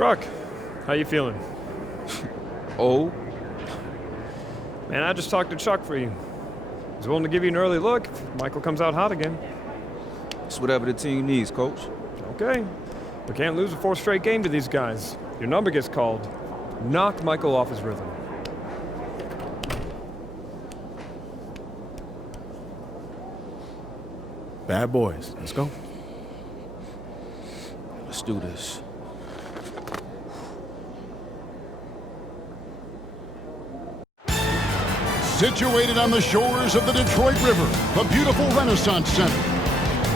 Truck, how you feeling? Oh? Man, I just talked to Chuck for you. He's willing to give you an early look if Michael comes out hot again. It's whatever the team needs, Coach. Okay. We can't lose a fourth straight game to these guys. Your number gets called. Knock Michael off his rhythm. Bad boys. Let's go. Let's do this. Situated on the shores of the Detroit River, the beautiful Renaissance Center.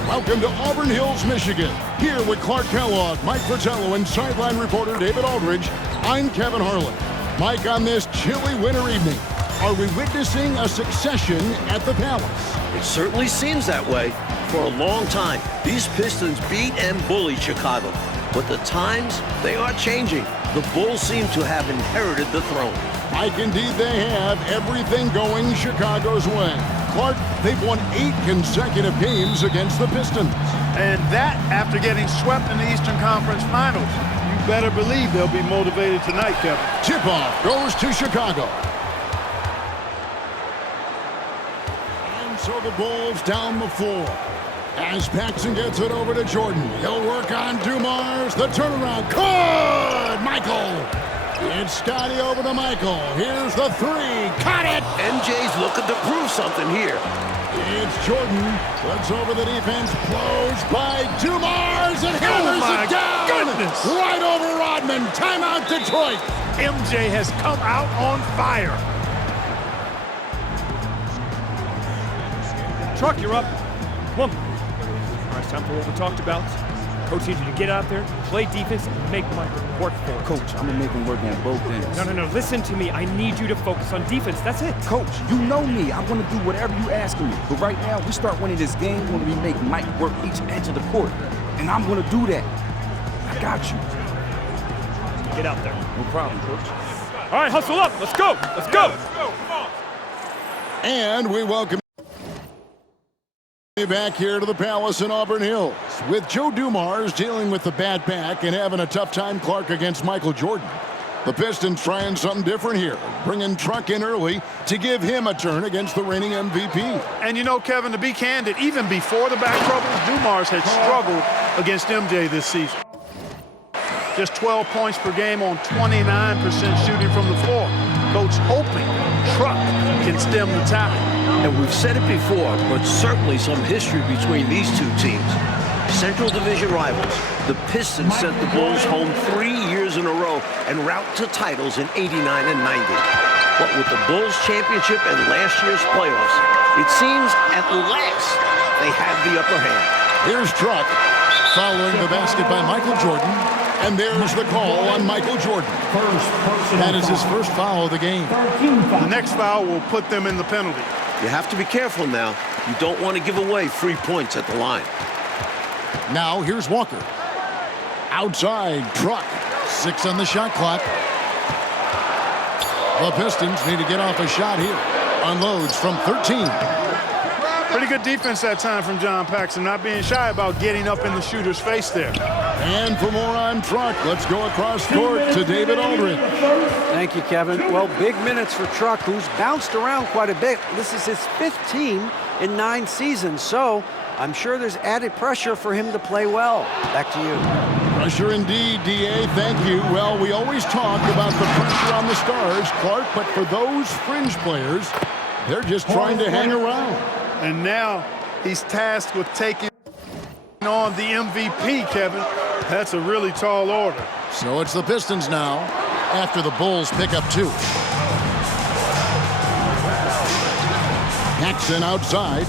Welcome to Auburn Hills, Michigan. Here with Clark Kellogg, Mike Fratello, and sideline reporter David Aldridge, I'm Kevin Harlan. Mike, on this chilly winter evening, are we witnessing a succession at the Palace? It certainly seems that way. For a long time, these Pistons beat and bullied Chicago. But the times, they are changing. The Bulls seem to have inherited the throne. Mike, indeed they have. Everything going Chicago's way. Clark, they've won 8 consecutive games against the Pistons. And that after getting swept in the Eastern Conference Finals. You better believe they'll be motivated tonight, Kevin. Tip-off goes to Chicago. And so the Bulls down the floor. As Paxson gets it over to Jordan. He'll work on Dumars. The turnaround. Good! Michael! It's Scotty over to Michael. Here's the 3. Caught it! MJ's looking to prove something here. It's Jordan. Puts over the defense. Blows by Dumars and hammers it down! Goodness. Right over Rodman. Timeout Detroit. MJ has come out on fire. Truck, you're up. Come on. All right, it's time for what we talked about. Coach needs you to get out there, play defense, and make Michael work for it. Coach, I'm going to make him work on both ends. No. Listen to me. I need you to focus on defense. That's it. Coach, you know me. I'm going to do whatever you ask me. But right now, we start winning this game when we make Mike work each edge of the court. And I'm going to do that. I got you. Get out there. No problem, Coach. All right, hustle up. Let's go. Let's go. And we welcome back here to the Palace in Auburn Hills with Joe Dumars dealing with the bad back and having a tough time, Clark, against Michael Jordan. The Pistons trying something different here, bringing Truck in early to give him a turn against the reigning MVP. And you know, Kevin, to be candid, even before the back troubles, Dumars had struggled against MJ this season. Just 12 points per game on 29% shooting from the floor. Coach hoping Truck can stem the tide. And we've said it before, but certainly some history between these two teams. Central Division rivals, the Pistons sent the Bulls home 3 years in a row en route to titles in '89 and '90. But with the Bulls championship and last year's playoffs, it seems at last they have the upper hand. Here's Truck following the basket by Michael Jordan. And there's the call on Michael Jordan. That is his first foul of the game. The next foul will put them in the penalty. You have to be careful now. You don't want to give away free points at the line. Now here's Walker. Outside, Truck. 6 on the shot clock. The Pistons need to get off a shot here. Unloads from 13. Pretty good defense that time from John Paxson, not being shy about getting up in the shooter's face there. And for more on Truck, let's go across court to David Aldridge. Thank you, Kevin. Well, big minutes for Truck, who's bounced around quite a bit. This is his 5th team in 9 seasons, so I'm sure there's added pressure for him to play well. Back to you. Pressure indeed, D.A. Thank you. Well, we always talk about the pressure on the stars, Clark, but for those fringe players, they're just trying to hang around. And now he's tasked with taking on the MVP, Kevin. That's a really tall order. So it's the Pistons now after the Bulls pick up 2. Paxson outside.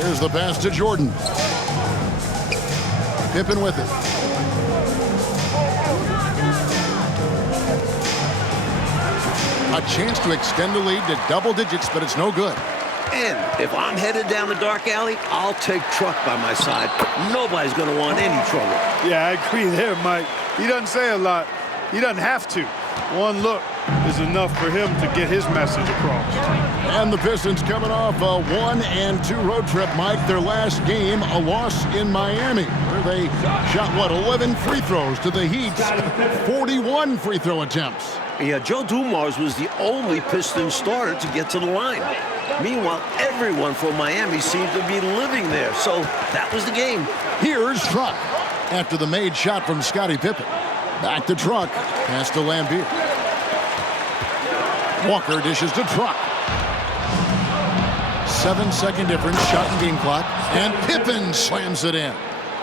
There's the pass to Jordan. Pippen with it. A chance to extend the lead to double digits, but it's no good. And if I'm headed down the dark alley, I'll take Truck by my side. Nobody's going to want any trouble. Yeah, I agree there, Mike. He doesn't say a lot. He doesn't have to. One look, is enough for him to get his message across. And the Pistons coming off a 1-2 road trip, Mike. Their last game, a loss in Miami, where they shot, 11 free throws to the Heat's 41 free throw attempts. Yeah, Joe Dumars was the only Pistons starter to get to the line. Meanwhile, everyone from Miami seemed to be living there, so that was the game. Here's Truck after the made shot from Scottie Pippen. Back to Truck, pass to Lambeer. Walker dishes to Truck. 7-second difference, shot and game clock, and Pippen slams it in.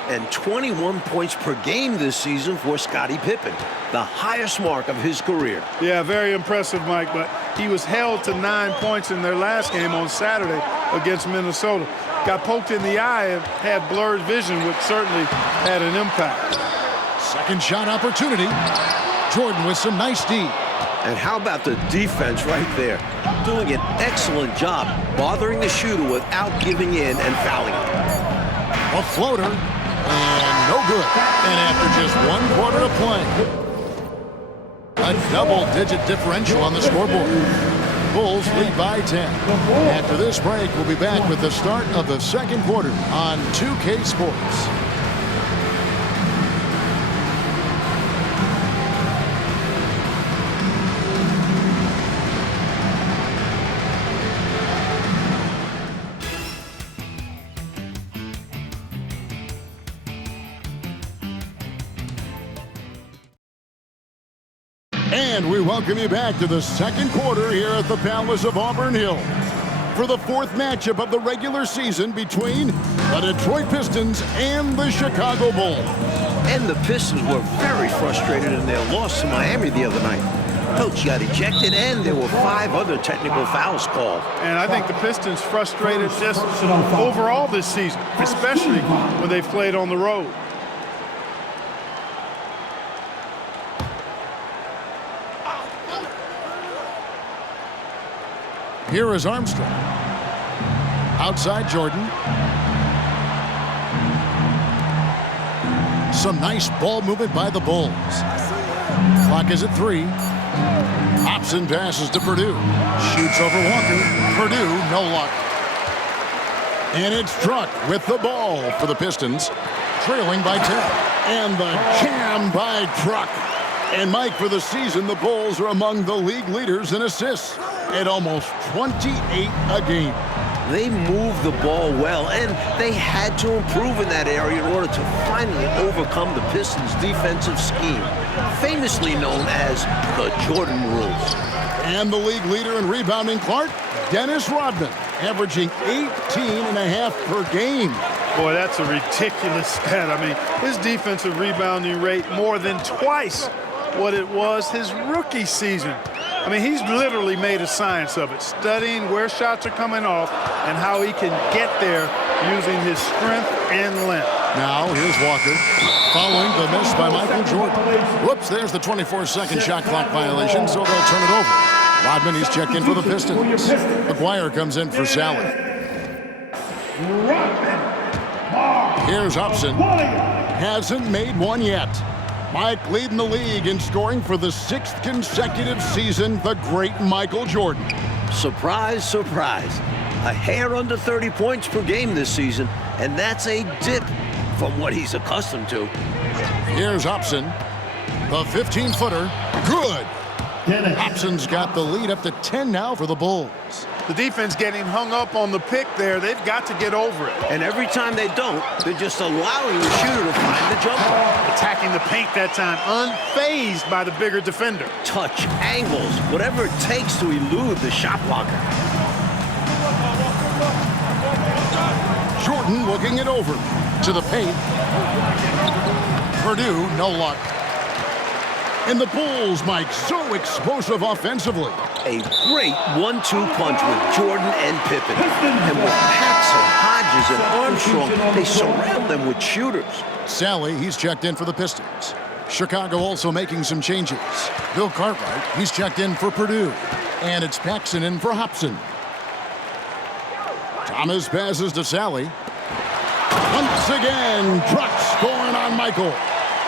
And 21 points per game this season for Scottie Pippen, the highest mark of his career. Yeah, very impressive, Mike, but he was held to 9 points in their last game on Saturday against Minnesota. Got poked in the eye and had blurred vision, which certainly had an impact. Second shot opportunity. Jordan with some nice D. And how about the defense right there? Doing an excellent job bothering the shooter without giving in and fouling him. A floater, and no good. And after just 1 quarter of play, a double-digit differential on the scoreboard. Bulls lead by 10. After this break, we'll be back with the start of the second quarter on 2K Sports. And we welcome you back to the second quarter here at the Palace of Auburn Hills for the 4th matchup of the regular season between the Detroit Pistons and the Chicago Bulls. And the Pistons were very frustrated in their loss to Miami the other night. Coach got ejected, and there were 5 other technical fouls called. And I think the Pistons frustrated just overall this season, especially when they've played on the road. Here is Armstrong. Outside Jordan. Some nice ball movement by the Bulls. Clock is at 3. Hobson passes to Purdue. Shoots over Walker. Purdue, no luck. And it's Truck with the ball for the Pistons, trailing by 10. And the jam by Truck. And Mike, for the season, the Bulls are among the league leaders in assists at almost 28 a game. They moved the ball well, and they had to improve in that area in order to finally overcome the Pistons' defensive scheme, famously known as the Jordan rules. And the league leader in rebounding, Clark, Dennis Rodman, averaging 18.5 per game. Boy, that's a ridiculous stat. I mean, his defensive rebounding rate more than twice what it was his rookie season. I mean, he's literally made a science of it, studying where shots are coming off and how he can get there using his strength and length. Now, here's Walker, following the miss by Michael Jordan. Whoops, there's the 24-second shot clock violation, so they'll turn it over. Rodman, he's checked in for the Pistons. McGuire comes in for Sally. Here's Hobson. Hasn't made one yet. Mike leading the league in scoring for the 6th consecutive season, the great Michael Jordan. Surprise, surprise. A hair under 30 points per game this season, and that's a dip from what he's accustomed to. Here's Hobson. The 15-footer. Good. Hobson's got the lead up to 10 now for the Bulls. The defense getting hung up on the pick there. They've got to get over it. And every time they don't, they're just allowing the shooter to find the jumper. Attacking the paint that time, unfazed by the bigger defender. Touch, angles, whatever it takes to elude the shot blocker. Jordan looking it over to the paint. Purdue, no luck. And the Bulls, Mike, so explosive offensively. A great 1-2 punch with Jordan and Pippen. And with Paxson, Hodges, and Armstrong, they surround them with shooters. Sally, he's checked in for the Pistons. Chicago also making some changes. Bill Cartwright, he's checked in for Purdue. And it's Paxson in for Hobson. Thomas passes to Sally. Once again, Truck scoring on Michael.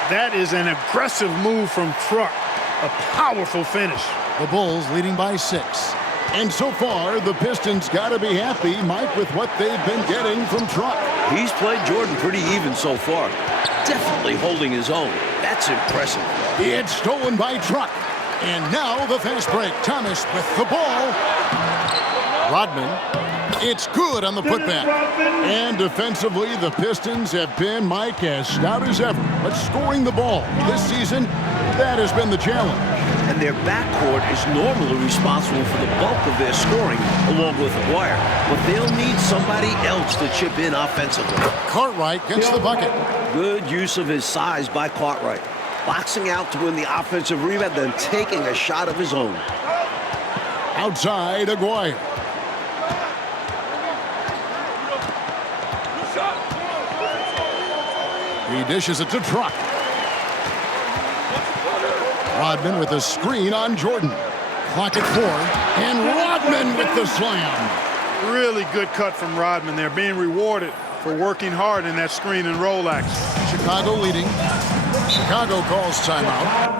That is an aggressive move from Truck. A powerful finish. The Bulls leading by 6. And so far, the Pistons got to be happy, Mike, with what they've been getting from Truck. He's played Jordan pretty even so far. Definitely holding his own. That's impressive. It's stolen by Truck. And now the fast break. Thomas with the ball. Rodman. It's good on the putback. And defensively, the Pistons have been, Mike, as stout as ever. But scoring the ball this season, that has been the challenge. And their backcourt is normally responsible for the bulk of their scoring, along with Aguirre. But they'll need somebody else to chip in offensively. Cartwright gets the bucket. Good use of his size by Cartwright. Boxing out to win the offensive rebound, then taking a shot of his own. Outside, Aguirre. He dishes it to Truck. Rodman with a screen on Jordan. Clock at 4. And Rodman with the slam. Really good cut from Rodman. They're being rewarded for working hard in that screen and roll action. Chicago leading. Chicago calls timeout.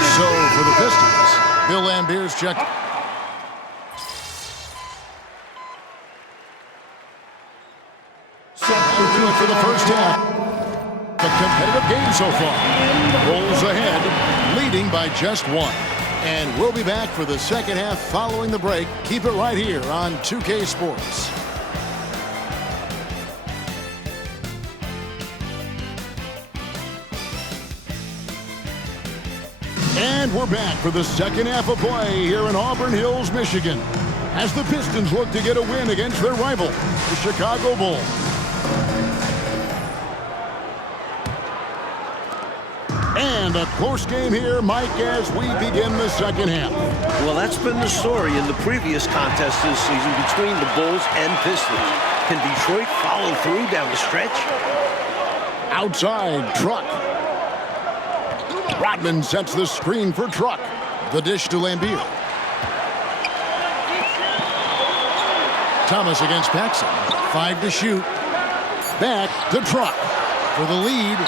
So for the Pistons, Bill Laimbeer's checked. For the first half. A competitive game so far. Bulls ahead, leading by just 1. And we'll be back for the second half following the break. Keep it right here on 2K Sports. And we're back for the second half of play here in Auburn Hills, Michigan, as the Pistons look to get a win against their rival, the Chicago Bulls. And a close game here, Mike, as we begin the second half. Well, that's been the story in the previous contest this season between the Bulls and Pistons. Can Detroit follow through down the stretch? Outside, Truck. Rodman sets the screen for Truck. The dish to Laimbeer. Thomas against Paxson. 5 to shoot. Back to Truck for the lead.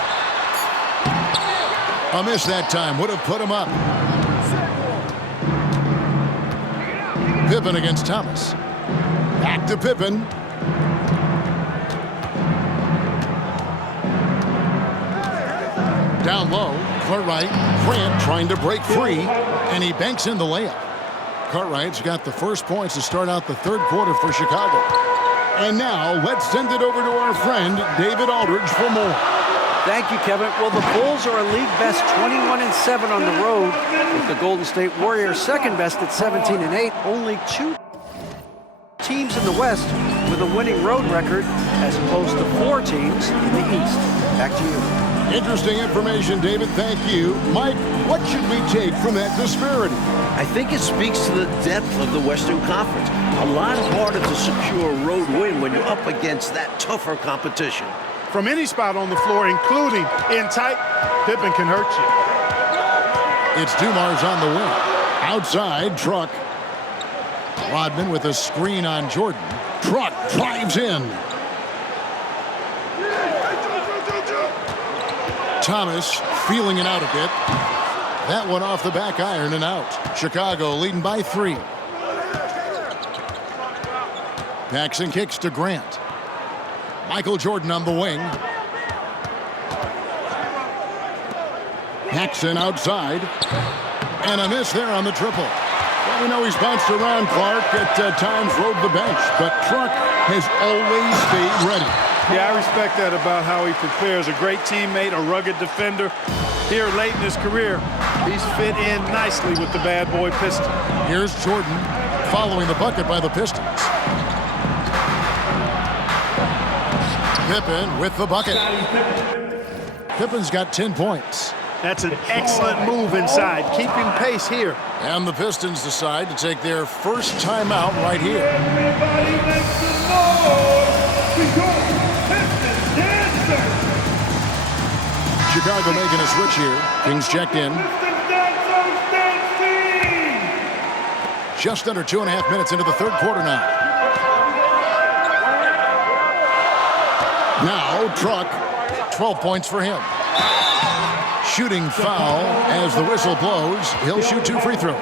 A miss that time. Would have put him up. Pippen against Thomas. Back to Pippen. Down low. Cartwright. Grant trying to break free. And he banks in the layup. Cartwright's got the first points to start out the third quarter for Chicago. And now let's send it over to our friend David Aldridge for more. Thank you, Kevin. Well, the Bulls are a league best 21-7 on the road, with the Golden State Warriors second best at 17-8. Only 2 teams in the West with a winning road record, as opposed to 4 teams in the East. Back to you. Interesting information, David. Thank you. Mike, what should we take from that disparity? I think it speaks to the depth of the Western Conference. A lot harder to secure a road win when you're up against that tougher competition. From any spot on the floor, including in tight, Pippen can hurt you. It's Dumars on the wing. Outside, Truck. Rodman with a screen on Jordan. Truck drives in. Thomas feeling it out a bit. That one off the back iron and out. Chicago leading by 3. Paxson kicks to Grant. Michael Jordan on the wing. Paxson outside. And a miss there on the triple. Well, we know he's bounced around, Clark, at times rode the bench, but Truck has always stayed ready. Yeah, I respect that about how he prepares. A great teammate, a rugged defender. Here late in his career, he's fit in nicely with the bad boy Pistons. Here's Jordan following the bucket by the Pistons. Pippen with the bucket. Pippen's got 10 points. That's an excellent move inside, keeping pace here. And the Pistons decide to take their first timeout right here. Everybody make some noise because Pistons dancer. Chicago making a switch here. Kings checked in. Just under 2.5 minutes into the third quarter now. Now, Truck, 12 points for him. Shooting foul as the whistle blows. He'll shoot 2 free throws.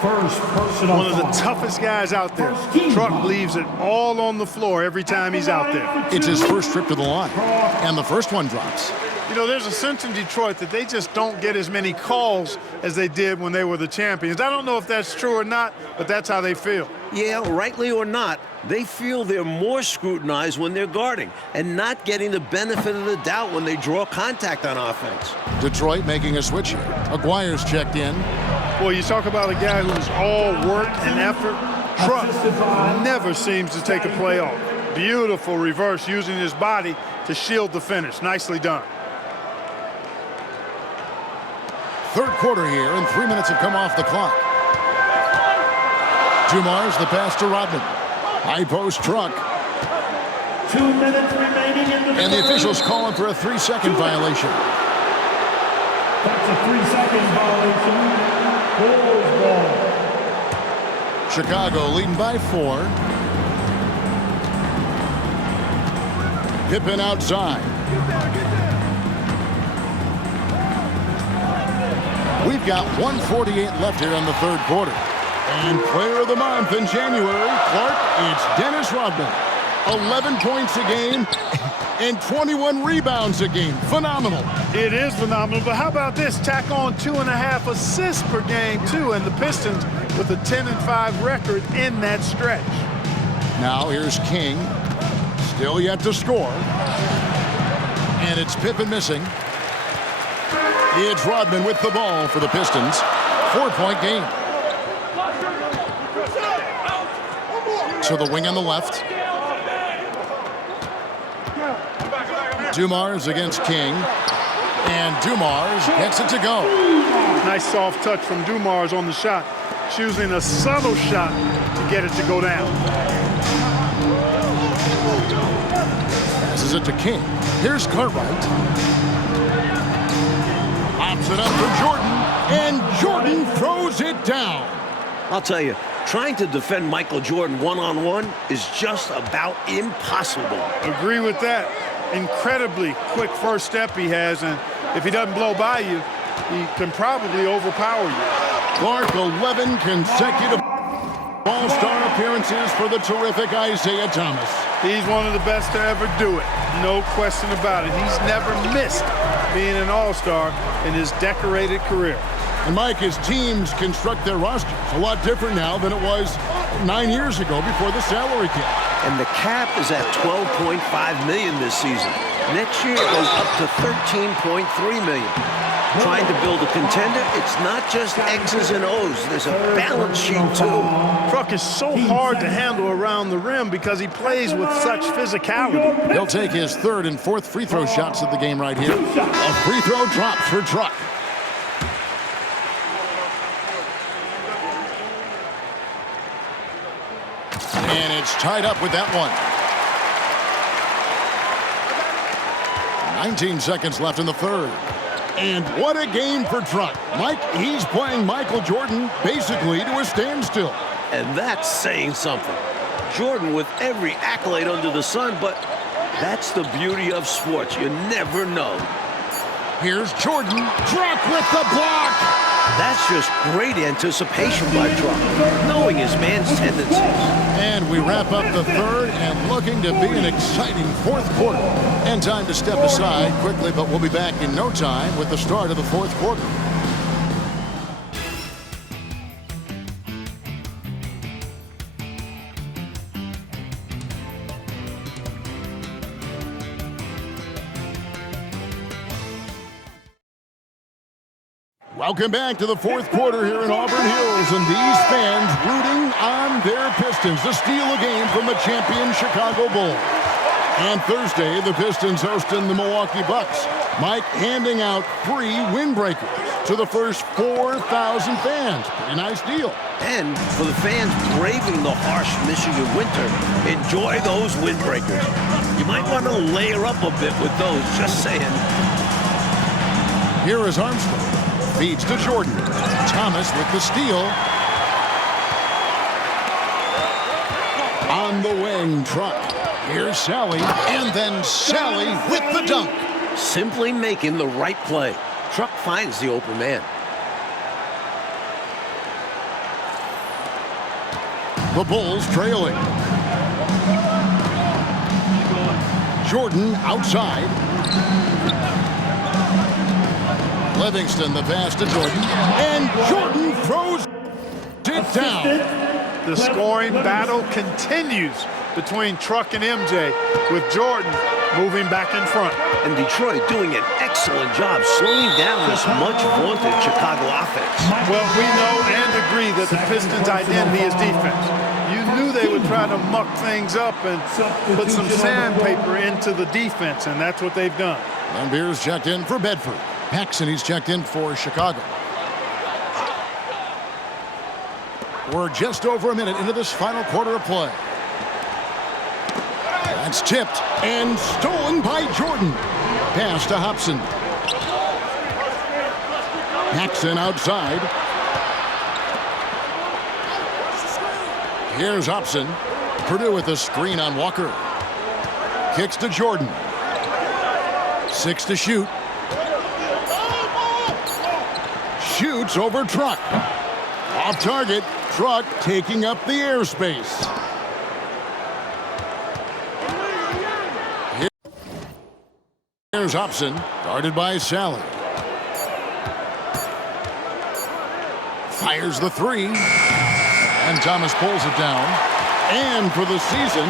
First personal One of the toughest guys out there. Truck leaves it all on the floor every time he's out there. It's his first trip to the line, and the first one drops. You know, there's a sense in Detroit that they just don't get as many calls as they did when they were the champions. I don't know if that's true or not, but that's how they feel. Yeah, rightly or not, they feel they're more scrutinized when they're guarding and not getting the benefit of the doubt when they draw contact on offense. Detroit making a switch here. Aguirre's checked in. Boy, you talk about a guy who's all work and effort. Truck never seems to take a play off. Beautiful reverse using his body to shield the finish. Nicely done. Third quarter here, and 3 minutes have come off the clock. Dumars the pass to Rodman. High post Truck. 2 minutes remaining in the And the officials calling for a 3-second violation. That's a 3-second violation. Bulls ball. Chicago leading by 4. Pippen outside. We've got 1:48 left here in the third quarter. And player of the month in January, Clark, it's Dennis Rodman. 11 points a game and 21 rebounds a game. Phenomenal. It is phenomenal, but how about this? Tack on 2.5 assists per game, too, and the Pistons with a 10-5 record in that stretch. Now here's King. Still yet to score. And it's Pippen missing. It's Rodman with the ball for the Pistons. 4-point game. To the wing on the left. Dumars against King. And Dumars gets it to go. Nice soft touch from Dumars on the shot. Choosing a subtle shot to get it to go down. Passes it to King. Here's Cartwright. Pops it up for Jordan. And Jordan throws it down. I'll tell you, trying to defend Michael Jordan one-on-one is just about impossible. Agree with that. Incredibly quick first step he has, and if he doesn't blow by you, he can probably overpower you. Clark, 11 consecutive All-Star appearances for the terrific Isaiah Thomas. He's one of the best to ever do it. No question about it. He's never missed being an All-Star in his decorated career. And Mike, his teams construct their rosters a lot different now than it was 9 years ago before the salary cap. And the cap is at $12.5 million this season. Next year it goes up to $13.3 million. Trying to build a contender, it's not just X's and O's. There's a balance sheet, too. Truck is so hard to handle around the rim because he plays with such physicality. He'll take his third and fourth free throw shots of the game right here. A free throw drops for Truck. And it's tied up with that one. 19 seconds left in the third. And what a game for Truck. Mike, he's playing Michael Jordan basically to a standstill. And that's saying something. Jordan with every accolade under the sun, but that's the beauty of sports. You never know. Here's Jordan. Truck with the block. That's just great anticipation by Truck, knowing his man's tendencies. And we wrap up the third and looking to be an exciting fourth quarter. And time to step aside quickly, but we'll be back in no time with the start of the fourth quarter. Welcome back to the fourth quarter here in Auburn Hills, and these fans rooting on their Pistons to steal a game from the champion Chicago Bulls. And Thursday, the Pistons hosting the Milwaukee Bucks. Mike handing out free windbreakers to the first 4,000 fans. Pretty nice deal. And for the fans braving the harsh Michigan winter, enjoy those windbreakers. You might want to layer up a bit with those, just saying. Here is Armstrong. Feeds to Jordan. Thomas with the steal. On the wing, Truck. Here's Sally, and then Sally with the dunk. Simply making the right play. Truck finds the open man. The Bulls trailing. Jordan outside. Livingston, the pass to Jordan. And Jordan throws it down. The scoring battle continues between Truck and MJ, with Jordan moving back in front. And Detroit doing an excellent job slowing down this much-vaunted Chicago offense. Well, we know and agree that the Pistons' identity is defense. You knew they would try to muck things up and put some sandpaper into the defense, and that's what they've done. Lambeer's checked in for Bedford. Paxson, he's checked in for Chicago. We're just over a minute into this final quarter of play. That's tipped and stolen by Jordan. Pass to Hobson. Paxson outside. Here's Hobson. Purdue with a screen on Walker. Kicks to Jordan. 6 to shoot. Shoots over Truck. Off target. Truck taking up the airspace. Here's Hobson, guarded by Sally. Fires the three. And Thomas pulls it down. And for the season,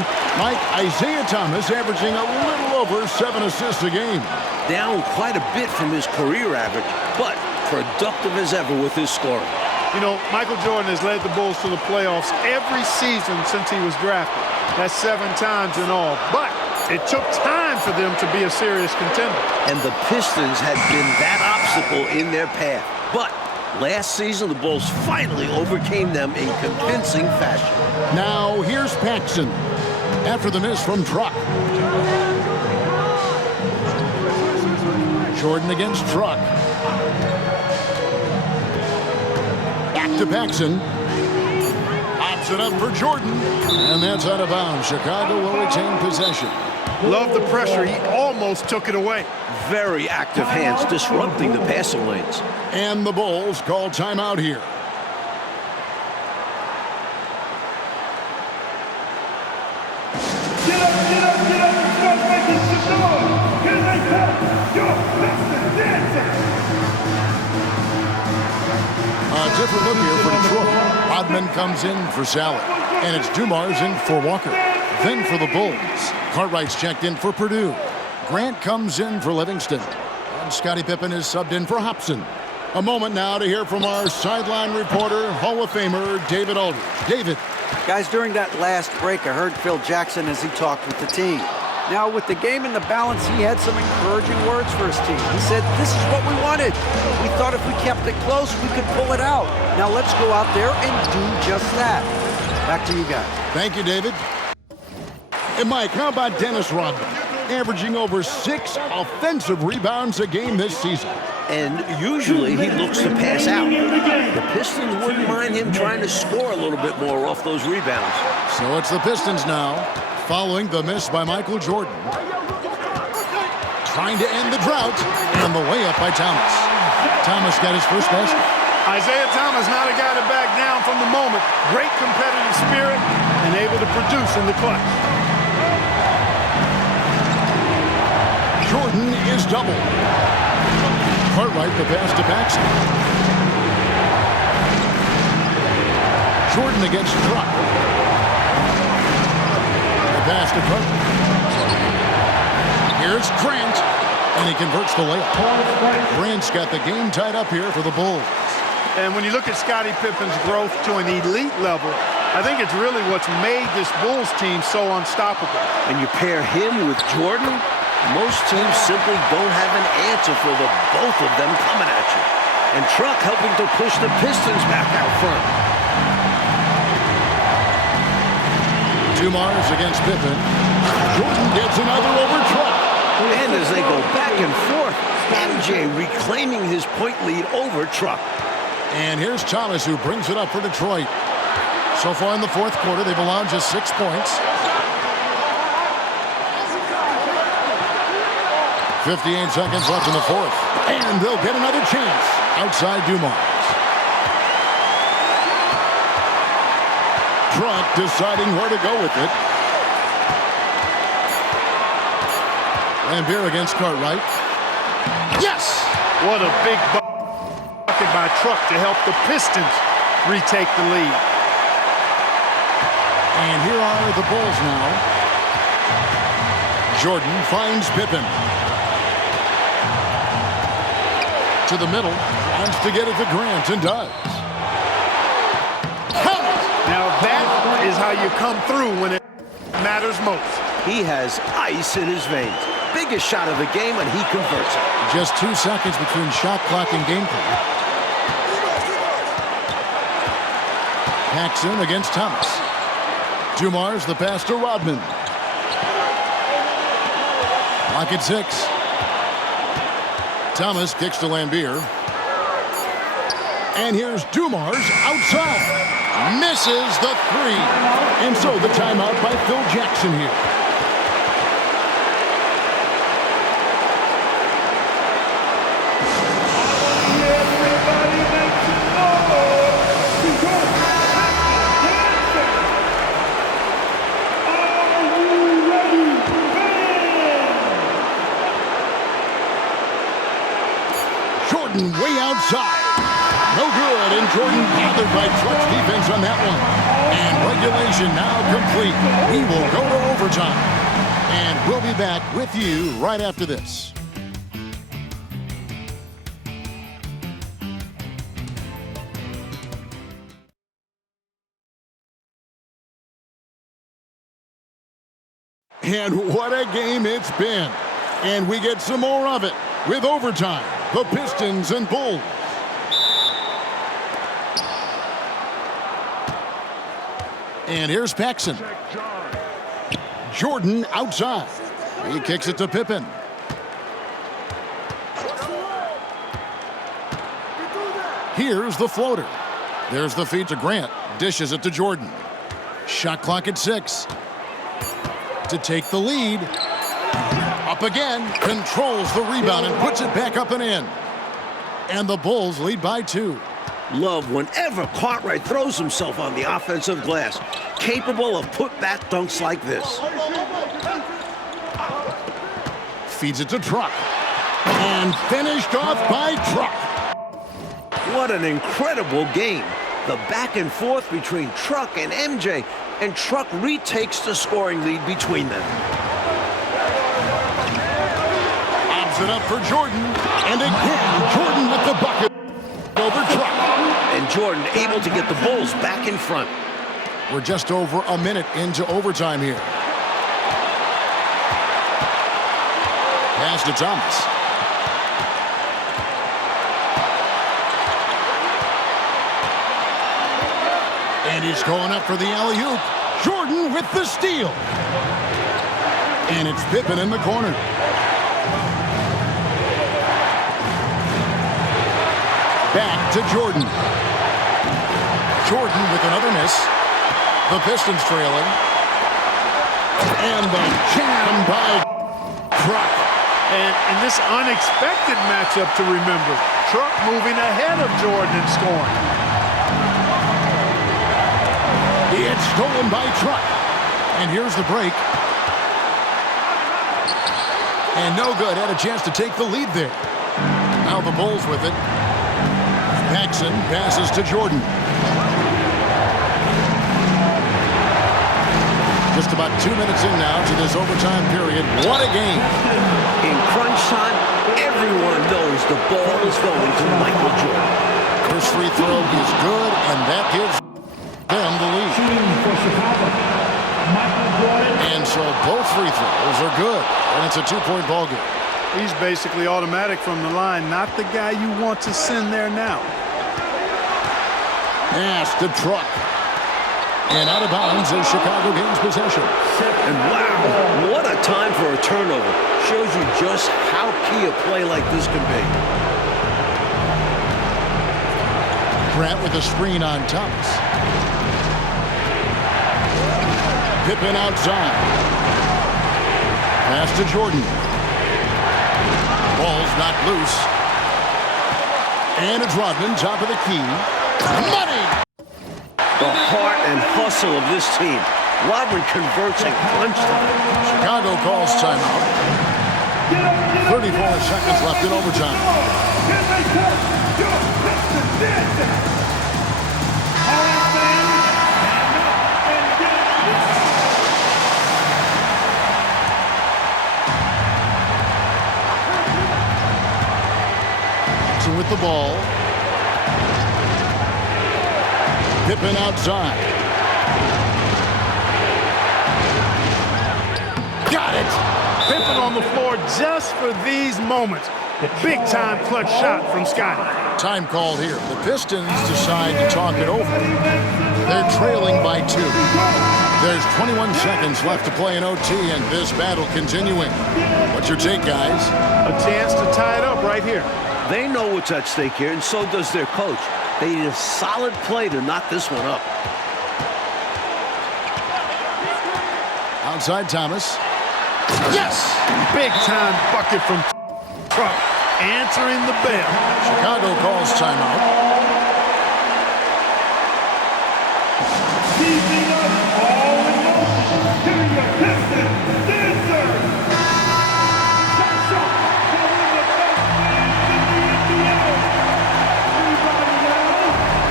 Isaiah Thomas averaging a little over 7 assists a game. Down quite a bit from his career average, but productive as ever with his scoring. You know, Michael Jordan has led the Bulls to the playoffs every season since he was drafted. That's 7 times in all. But it took time for them to be a serious contender. And the Pistons had been that obstacle in their path. But last season, the Bulls finally overcame them in convincing fashion. Now, here's Paxson. After the miss from Truck. Jordan against Truck. Back to Paxson. Pops it up for Jordan. And that's out of bounds. Chicago will retain possession. Love the pressure. He almost took it away. Very active hands disrupting the passing lanes. And the Bulls call timeout here. Get up, get up, get up and start making some noise. Here they come, your Pistons dancing. A different look here for Detroit. Rodman comes in for Sally. And it's Dumars in for Walker. Then for the Bulls, Cartwright's checked in for Purdue. Grant comes in for Livingston. And Scottie Pippen is subbed in for Hobson. A moment now to hear from our sideline reporter, Hall of Famer David Aldridge. David. Guys, during that last break, I heard Phil Jackson as he talked with the team. Now, with the game in the balance, he had some encouraging words for his team. He said, this is what we wanted. We thought if we kept it close, we could pull it out. Now let's go out there and do just that. Back to you guys. Thank you, David. And Mike, how about Dennis Rodman? Averaging over 6 offensive rebounds a game this season. And usually he looks to pass out. The Pistons wouldn't mind him trying to score a little bit more off those rebounds. So it's the Pistons now, following the miss by Michael Jordan. Trying to end the drought, and the layup by Thomas. Thomas got his first basket. Isaiah Thomas not a guy to back down from the moment. Great competitive spirit and able to produce in the clutch. Jordan is doubled. Cartwright the pass to Paxson. Jordan against Truck. The pass to Cartwright. Here's Grant, and he converts the layup. Grant's got the game tied up here for the Bulls. And when you look at Scottie Pippen's growth to an elite level, I think it's really what's made this Bulls team so unstoppable. And you pair him with Jordan, most teams simply don't have an answer for the both of them coming at you. And Truck helping to push the Pistons back out front. Dumars against Pippen. Jordan gets another over Truck. And as they go back and forth, MJ reclaiming his point lead over Truck. And here's Thomas, who brings it up for Detroit. So far in the fourth quarter, they've allowed just 6 points. 58 seconds left in the fourth. And they'll get another chance outside Dumars. Truck deciding where to go with it. Lambier against Cartwright. Yes! What a big bucket by Truck to help the Pistons retake the lead. And here are the Bulls now. Jordan finds Pippen. To the middle, wants to get it to Grant, and does. Now that is how you come through when it matters most. He has ice in his veins. Biggest shot of the game, and he converts it. Just 2 seconds between shot clock and game clock. Paxson against Thomas. Dumars the pass to Rodman. Clock at 6. Thomas kicks to Lambier. And here's Dumars outside. Misses the 3. And so the timeout by Phil Jackson here. Everybody make some noise because are you ready, fans? Jordan way outside. No good, and Jordan gathered by Truck's defense on that one. And regulation now complete. We will go to overtime. And we'll be back with you right after this. And what a game it's been. And we get some more of it with overtime. The Pistons and Bulls. And here's Paxson. Jordan outside. He kicks it to Pippen. Here's the floater. There's the feed to Grant. Dishes it to Jordan. Shot clock at 6. To take the lead. Up again. Controls the rebound and puts it back up and in. And the Bulls lead by 2. Love whenever Cartwright throws himself on the offensive glass. Capable of put-back dunks like this. Feeds it to Truck. And finished off by Truck. What an incredible game. The back and forth between Truck and MJ. And Truck retakes the scoring lead between them. Obs it up for Jordan. And again, Jordan with the bucket over Truck. And Jordan able to get the Bulls back in front. We're just over a minute into overtime here. Pass to Thomas. And he's going up for the alley-oop. Jordan with the steal. And it's Pippen in the corner. Back to Jordan. Jordan with another miss. The Pistons trailing. And the jam by Truck. And this unexpected matchup to remember. Truck moving ahead of Jordan in scoring. It's stolen by Truck. And here's the break. And no good. Had a chance to take the lead there. Now the Bulls with it. Paxson passes to Jordan. Just about 2 minutes in now to this overtime period. What a game. In crunch time, everyone knows the ball is going to Michael Jordan. First free throw is good, and that gives them the lead. And so both free throws are good, and it's a 2-point ball game. He's basically automatic from the line, not the guy you want to send there now. Pass to Truck. And out of bounds as Chicago gains possession. And wow, what a time for a turnover. Shows you just how key a play like this can be. Grant with a screen on Thomas. Pippen outside. Pass to Jordan. Ball's not loose. And it's Rodman, top of the key. Money! The heart and hustle of this team. Rodman converts in crunch time. Chicago calls timeout. 34 seconds left in overtime. Can they touch your Pistons dancing? All right, fans, stand up and get Jackson with the ball. Pippen outside. Got it! Pippen on the floor just for these moments. Big-time clutch shot from Scotty. Time called here. The Pistons decide to talk it over. They're trailing by 2. There's 21 seconds left to play in OT, and this battle continuing. What's your take, guys? A chance to tie it up right here. They know what's at stake here, and so does their coach. They need a solid play to knock this one up. Outside Thomas. Yes! Big-time bucket from Truck, answering the bell. Chicago calls timeout. keeping us all in motion. Here you go, Pistons dancers. Shot for one of the best players in the NBA. Everybody now,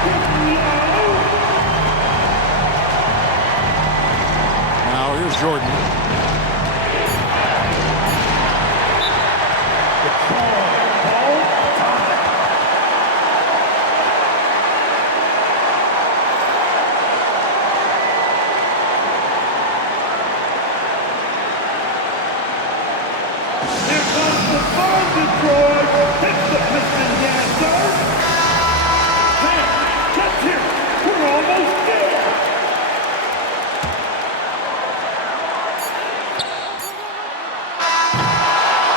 here we go. Now here's Jordan. Detroit, it's the Pistons dancers. Hey, let's hear it. We're almost there.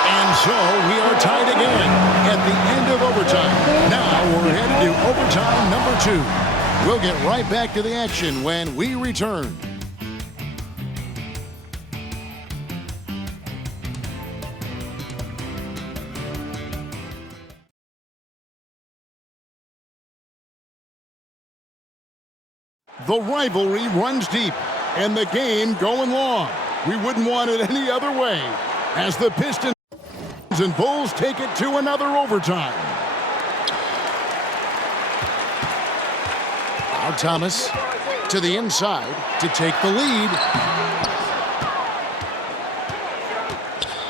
And so we are tied again at the end of overtime. Now we're headed to overtime number 2. We'll get right back to the action when we return. The rivalry runs deep, and the game going long. We wouldn't want it any other way, as the Pistons and Bulls take it to another overtime. Now Thomas to the inside to take the lead.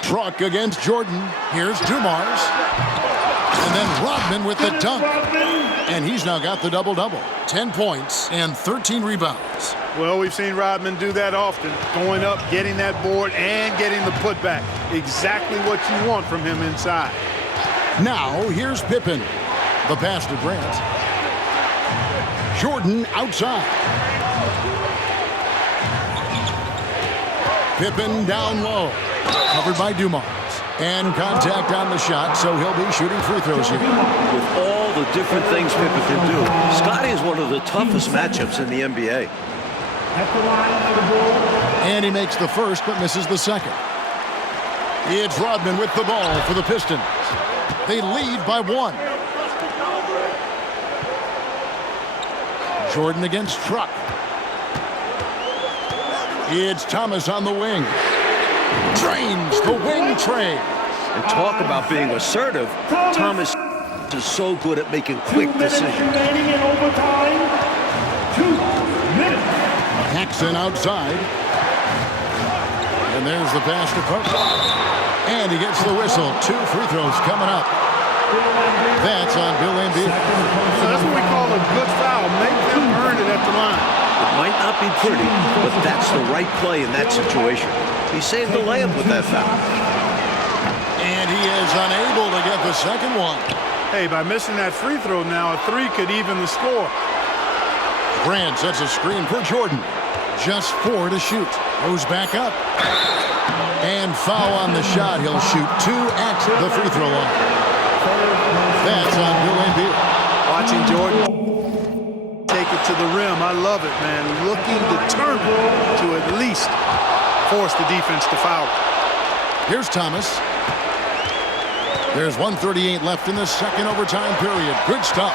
Truck against Jordan. Here's Dumars. And then Rodman with the dunk. And he's now got the double-double. 10 points and 13 rebounds. Well, we've seen Rodman do that often. Going up, getting that board, and getting the putback. Exactly what you want from him inside. Now, here's Pippen. The pass to Grant. Jordan outside. Pippen down low. Covered by Dumars. And contact on the shot, so he'll be shooting free throws here. With all the different things Pippen can do, Scotty is one of the toughest matchups in the NBA. At the line for the Bulls. And he makes the first, but misses the second. It's Rodman with the ball for the Pistons. They lead by 1. Jordan against Truck. It's Thomas on the wing. Drains the wing trade. And talk about being assertive. Thomas is so good at making quick decisions. 2 minutes remaining in overtime. 2 minutes. Jackson outside. And there's the pass to Cook. And he gets the whistle. 2 free throws coming up. That's on Bill Embiid. So that's what we call a good foul. Make them earn it at the line. It might not be pretty, but that's the right play in that situation. He saved the layup with that foul. And he is unable to get the second one. Hey, by missing that free throw now, a 3 could even the score. Grant sets a screen for Jordan. Just 4 to shoot. Goes back up. And foul on the shot. He'll shoot 2 at the free throw line. That's on Bill Embiid. Watching Jordan take it to the rim. I love it, man. Looking determined to at least force the defense to foul. Here's Thomas. There's 1:38 left in the second overtime period. Good stuff.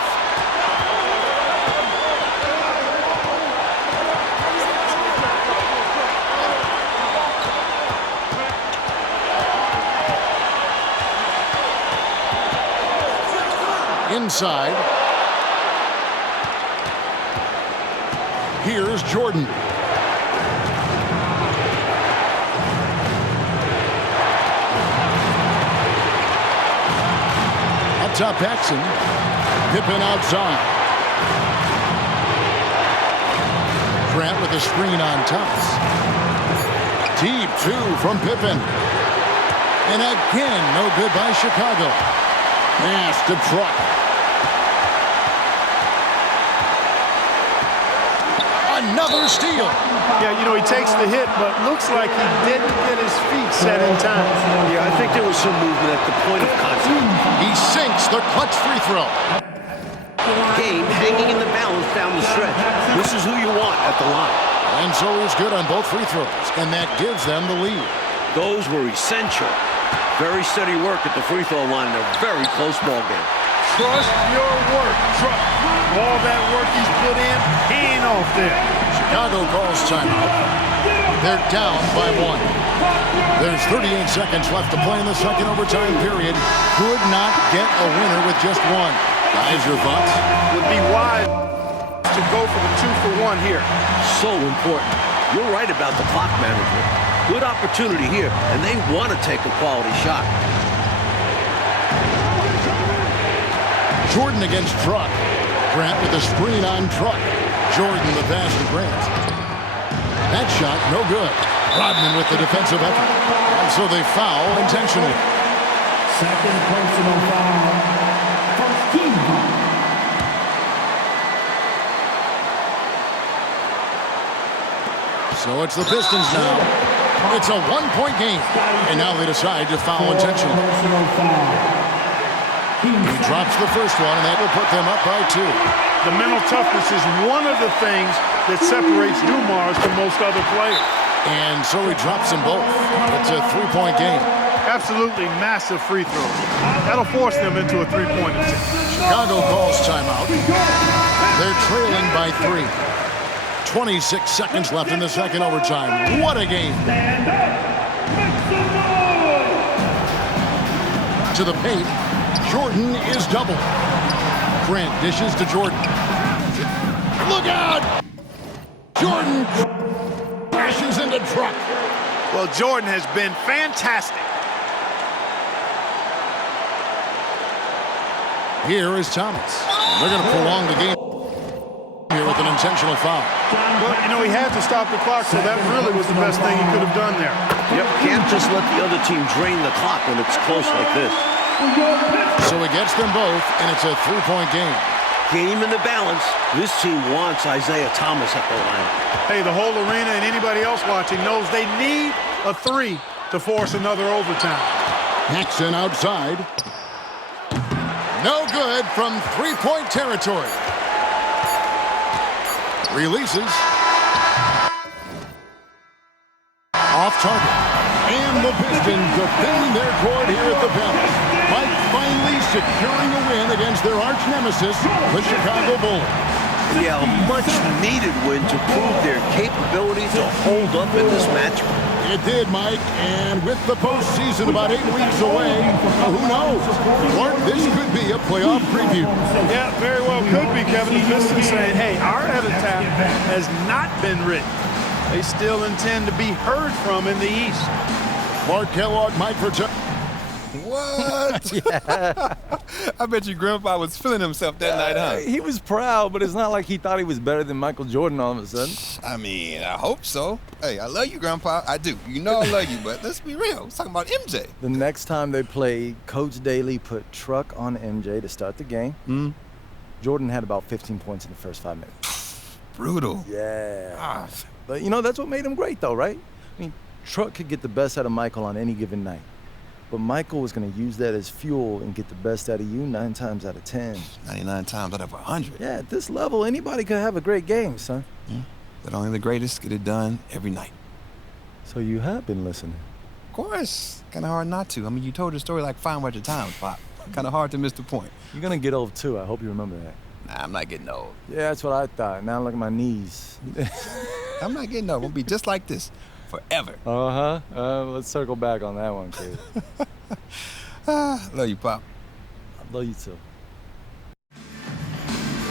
Inside. Here's Jordan. Up top, Paxson. Pippen outside. Grant with a screen on Thomas. Deep two from Pippen. And again, no good by Chicago. Pass to Truck. Another steal. Yeah, you know, he takes the hit, but looks like he didn't get his feet set in time. Yeah, I think there was some movement at the point of contact. He sinks the clutch free throw. Game hanging in the balance down the stretch. This is who you want at the line. And so he's good on both free throws, and that gives them the lead. Those were essential. Very steady work at the free throw line in a very close ball game. Trust your work, Truck. All that work he's put in, he ain't off there. Chicago calls timeout. They're down by 1. There's 38 seconds left to play in the second overtime period. Could not get a winner with just one. Guys, your thoughts? Would be wise to go for the 2-for-1 here. So important. You're right about the clock management. Good opportunity here, and they want to take a quality shot. Jordan against Truck. Grant with a screen on Truck. Jordan the pass to Grant. That shot, no good. Rodman with the defensive effort. And so they foul intentionally. Second personal foul. First team foul. So it's the Pistons now. It's a one-point game. And now they decide to foul intentionally. Personal foul. He drops the first one, and that will put them up by 2. The mental toughness is one of the things that separates Dumars from most other players. And so he drops them both. It's a 3-point game. Absolutely massive free throws. That'll force them into a 3-point attempt. Chicago calls timeout. They're trailing by 3. 26 seconds left in the second overtime. What a game. Stand up. Make some noise. To the paint. Jordan is double. Grant dishes to Jordan. Look out! Jordan crashes into Truck. Well, Jordan has been fantastic. Here is Thomas. They're going to prolong the game here with an intentional foul. Well, you know, he had to stop the clock, so that really was the best thing he could have done there. Yep, can't just let the other team drain the clock when it's close like this. So he gets them both, and it's a 3-point game. Game in the balance. This team wants Isaiah Thomas at the line. Hey, the whole arena and anybody else watching knows they need a 3 to force another overtime. Paxson outside. No good from 3-point territory. Releases. Off target. And the Pistons defending their court here at the Palace. Mike finally securing a win against their arch nemesis, the Chicago Bulls. Yeah, a much-needed win to prove their capability to hold up in this matchup. It did, Mike, and with the postseason about 8 weeks away, who knows? Clark, this could be a playoff preview. Yeah, very well could be, Kevin. The Pistons saying, hey, our epitaph has not been written. They still intend to be heard from in the East. Clark Kellogg, Mike Fratello. What? I bet you Grandpa was feeling himself that night, huh? He was proud, but it's not like he thought he was better than Michael Jordan all of a sudden. I mean, I hope so. Hey, I love you, Grandpa. I do. You know I love you, but let's be real. Let's talk about MJ. The next time they played, Coach Daly put Truck on MJ to start the game. Jordan had about 15 points in the first 5 minutes. Brutal. Yeah. Ah. But, you know, that's what made him great, though, right? I mean, Truck could get the best out of Michael on any given night. But Michael was going to use that as fuel and get the best out of you 9 times out of 10. 99 times out of 100. Yeah, at this level, anybody could have a great game, son. Yeah. But only the greatest get it done every night. So you have been listening. Of course. Kind of hard not to. I mean, you told the story like 500 times, Pop. Kind of hard to miss the point. You're gonna get old too. I hope you remember that. Nah, I'm not getting old. Yeah, that's what I thought. Now look at my knees. I'm not getting old. We'll be just like this forever. Let's circle back on that one, kid. Love you, Pop. I love you too.